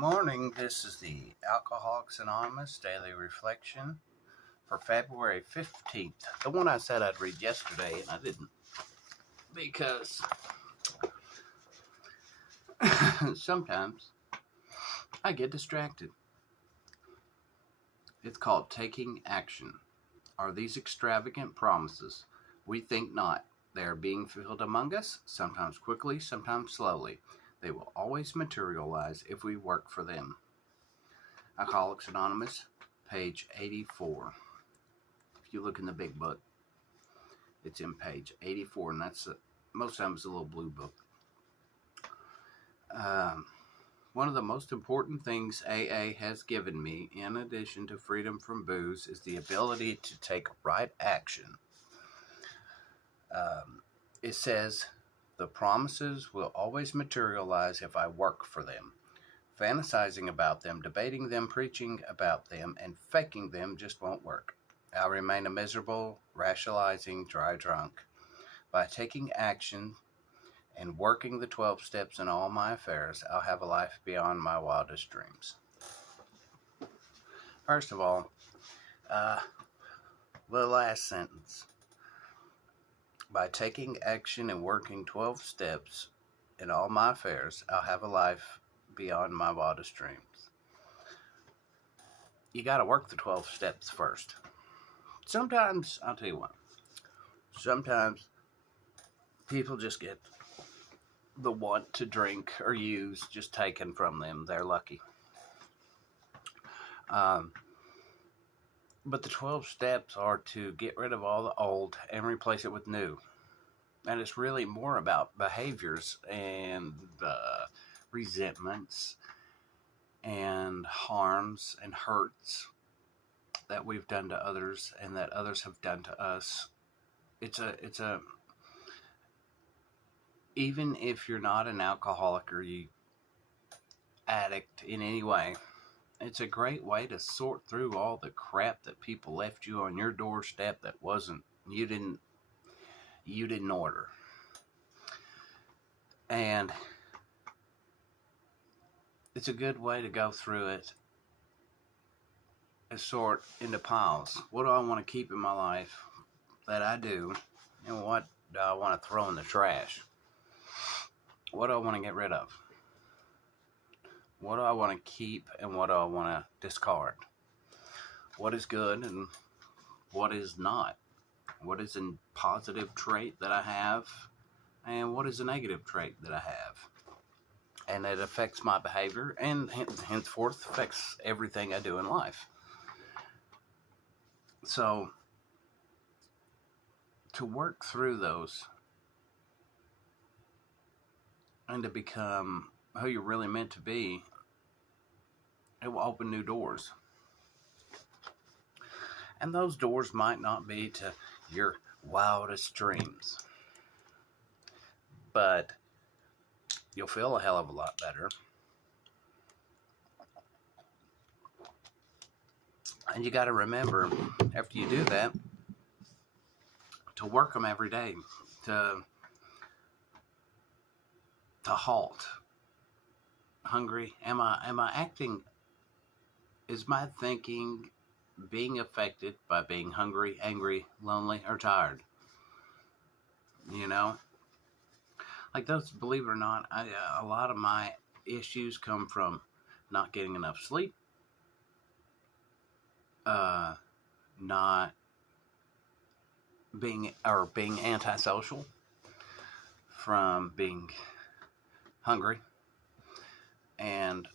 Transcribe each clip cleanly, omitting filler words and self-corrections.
morning. This is the Alcoholics Anonymous Daily Reflection for February 15th. The one I said I'd read yesterday, and I didn't because sometimes I get distracted. It's called Taking Action. Are these extravagant promises? We think not. They are being fulfilled among us, sometimes quickly, sometimes slowly. They will always materialize if we work for them. Alcoholics Anonymous, page 84. If you look in the big book, it's in page 84, and most times a little blue book. One of the most important things AA has given me, in addition to freedom from booze, is the ability to take right action. It says, the promises will always materialize if I work for them. Fantasizing about them, debating them, preaching about them, and faking them just won't work. I'll remain a miserable, rationalizing, dry drunk. By taking action and working the 12 steps in all my affairs, I'll have a life beyond my wildest dreams. First of all, the last sentence. By taking action and working 12 steps in all my affairs, I'll have a life beyond my wildest dreams. You got to work the 12 steps first. Sometimes, I'll tell you what, sometimes people just get the want to drink or use just taken from them. They're lucky. But the 12 steps are to get rid of all the old and replace it with new. And it's really more about behaviors and resentments and harms and hurts that we've done to others and that others have done to us. Even if you're not an alcoholic or you addict in any way, it's a great way to sort through all the crap that people left you on your doorstep that you didn't order. And it's a good way to go through it and sort into piles. What do I want to keep in my life that I do, and what do I want to throw in the trash? What do I want to get rid of? What do I want to keep and what do I want to discard? What is good and what is not? What is a positive trait that I have and what is a negative trait that I have? And it affects my behavior and henceforth affects everything I do in life. So, to work through those and to become who you're really meant to be, it will open new doors. And those doors might not be to your wildest dreams, but you'll feel a hell of a lot better. And you got to remember, after you do that, to work them every day, to halt. Hungry? Am I acting? Is my thinking being affected by being hungry, angry, lonely, or tired? You know, like those. Believe it or not, a lot of my issues come from not getting enough sleep, not being antisocial, from being hungry, and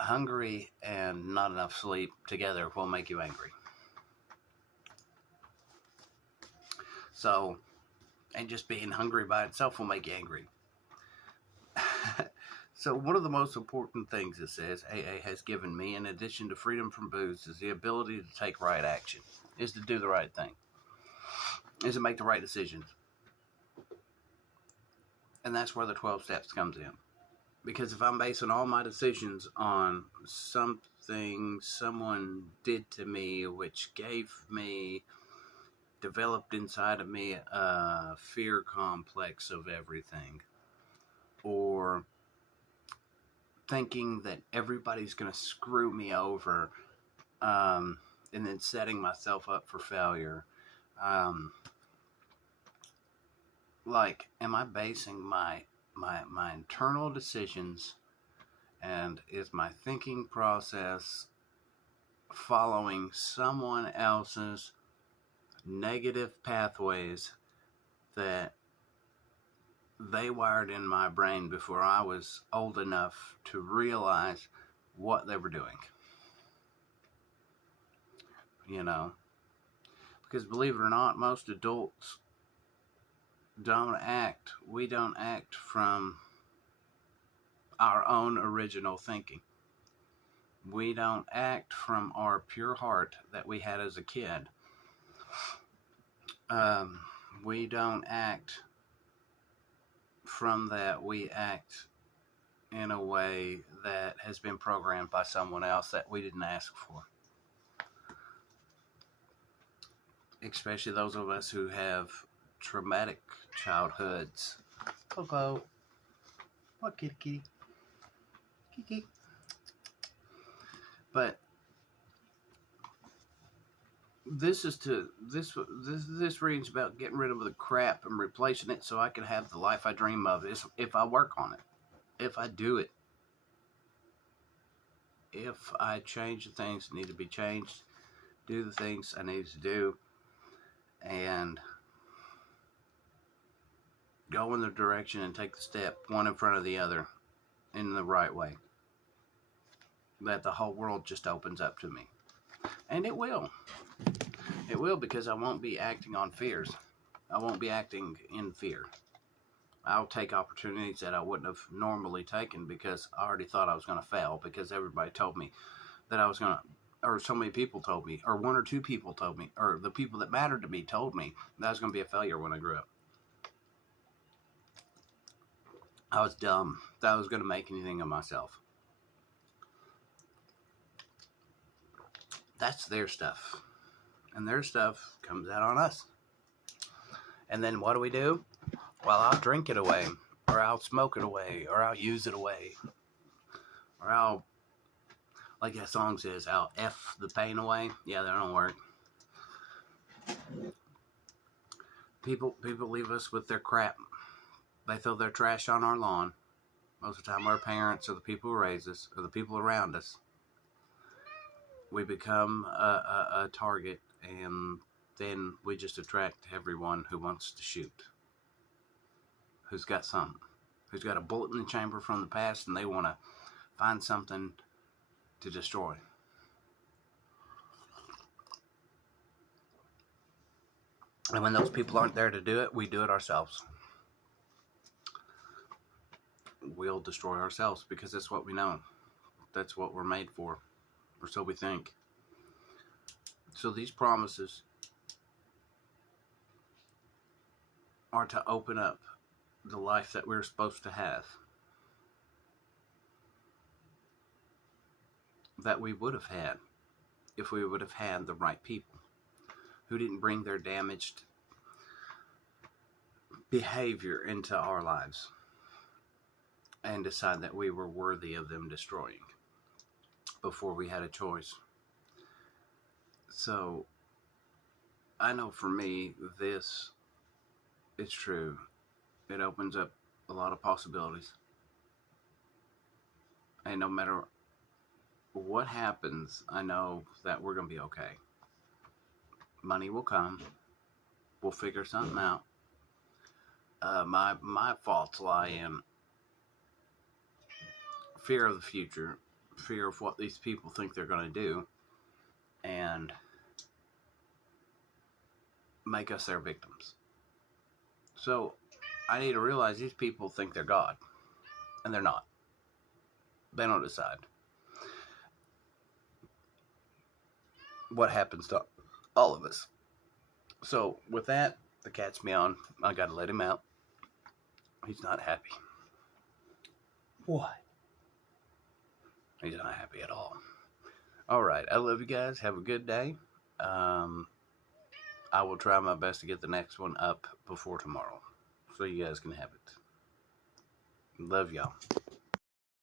hungry and not enough sleep together will make you angry. So, and just being hungry by itself will make you angry. So one of the most important things it says AA has given me, in addition to freedom from booze, is the ability to take right action, is to do the right thing, is to make the right decisions. And that's where the 12 steps comes in. Because if I'm basing all my decisions on something someone did to me, which developed inside of me a fear complex of everything, or thinking that everybody's going to screw me over, and then setting myself up for failure. Um, like, am I basing my internal decisions, and is my thinking process following someone else's negative pathways that they wired in my brain before I was old enough to realize what they were doing? You know, because believe it or not, most adults we don't act from our own original thinking. We don't act from our pure heart that we had as a kid. We don't act from that. We act in a way that has been programmed by someone else that we didn't ask for. Especially those of us who have traumatic childhoods. Coco. What, kitty kitty? Kiki. But this reads about getting rid of the crap and replacing it so I can have the life I dream of. Is if I work on it, if I do it, if I change the things that need to be changed, do the things I need to do, and go in the direction and take the step one in front of the other in the right way, that the whole world just opens up to me. And it will. It will, because I won't be acting on fears. I won't be acting in fear. I'll take opportunities that I wouldn't have normally taken because I already thought I was going to fail, because everybody told me that I was going to, or so many people told me, or one or two people told me, or the people that mattered to me told me that I was going to be a failure when I grew up. I was dumb that I was going to make anything of myself. That's their stuff. And their stuff comes out on us. And then what do? Well, I'll drink it away, or I'll smoke it away, or I'll use it away, or I'll, like that song says, I'll F the pain away. Yeah, that don't work. People leave us with their crap. They throw their trash on our lawn. Most of the time, our parents or the people who raise us or the people around us. We become a target, and then we just attract everyone who wants to shoot. Who's got something. Who's got a bullet in the chamber from the past, and they want to find something to destroy. And when those people aren't there to do it, we do it ourselves. We'll destroy ourselves because that's what we know. That's what we're made for. Or so we think. So these promises are to open up the life that we're supposed to have, that we would have had if we would have had the right people who didn't bring their damaged behavior into our lives and decide that we were worthy of them destroying before we had a choice. So I know for me, this is true. It opens up a lot of possibilities. And no matter what happens, I know that we're going to be okay. Money will come. We'll figure something out. My faults lie in fear of the future, fear of what these people think they're going to do, and make us their victims. So I need to realize these people think they're God, and they're not. They don't decide what happens to all of us. So with that, the cat's meowing. I gotta let him out. He's not happy. What? He's not happy at all. Alright, I love you guys. Have a good day. I will try my best to get the next one up before tomorrow, so you guys can have it. Love y'all.